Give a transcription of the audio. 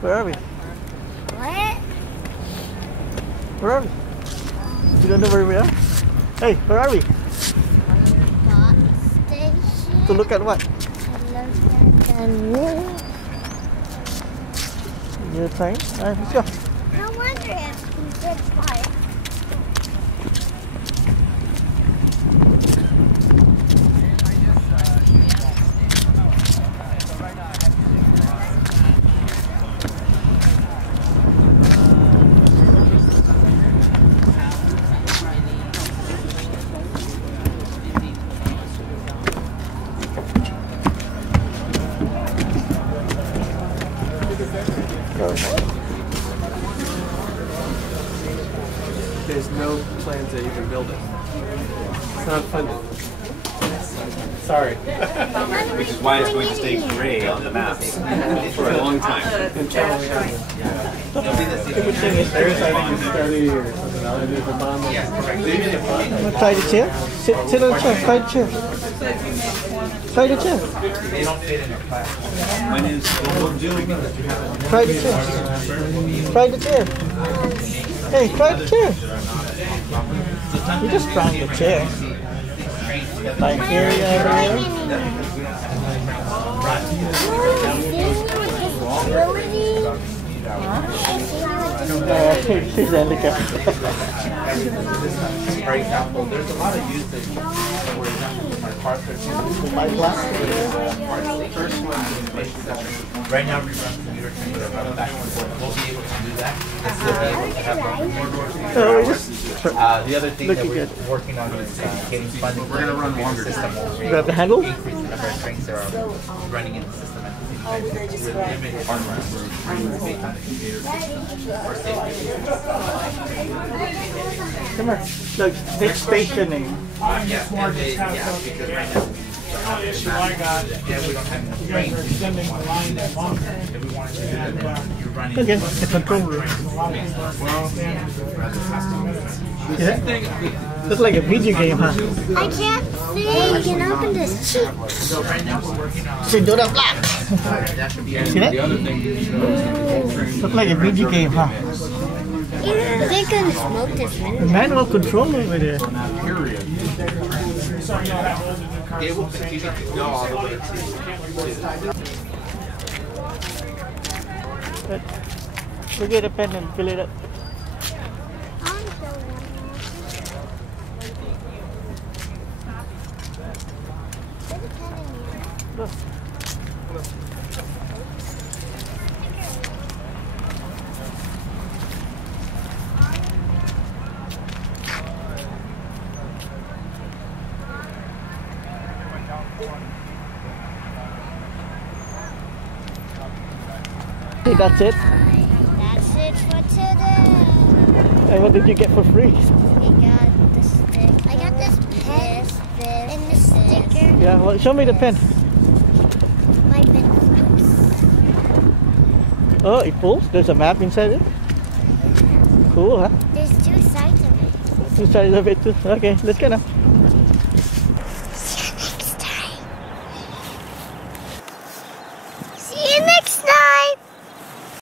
Where are we? What? Where are we? You don't know where we are? Hey, where are we? Bus station. To look at what? To look at the new. New train? Alright, let's go. I wonder if we did fly. There's no plan to even build it. It's not funded. Sorry. Which is why it's going to stay gray on the maps for a long time. There's, I think, it's 30 or something. There's a bomb. Try the chair. Sit on the chair. Try the chair. Try the chair. When is Try the chair. Try the chair. Hey, try the chair. You just trying the chair. Like here, everywhere. She's handicapped. For example, there's a lot of usage. For example, my parts are My glass. the first one is basic. Right now we run commuter trains that run back and forth. We'll be able to do that. We'll still be able to have more doors. The other thing that we're working on is getting funding. We're going to run longer system. Grab the handle. Increase the number of trains that are running in the system at the same time. We're limiting our runs. We're based on the computer system for safety. Come here. Look, it's stationing. Because right now, The issue I got, we don't have enough you guys trains. are extending the line that longer. If we wanted to do that, then you're running. Okay, the control room. Yeah. Looks like a video game, huh? I can't see. You can open this cheap. So right now we're working on See, do the black. that should be See that? Looks like a video game, huh? They can smoke this The minute. manual control over there. it will continue to go all the way to Look at the pen and fill it up. Look. Hey, that's it. That's it for today. And what did you get for free? I got the stick. I got this pen and the sticker. Yeah, well, show me the pen. My pen. Oh, it pulls. There's a map inside it. Cool, huh? There's two sides of it. Two sides of it too. Okay, let's go now.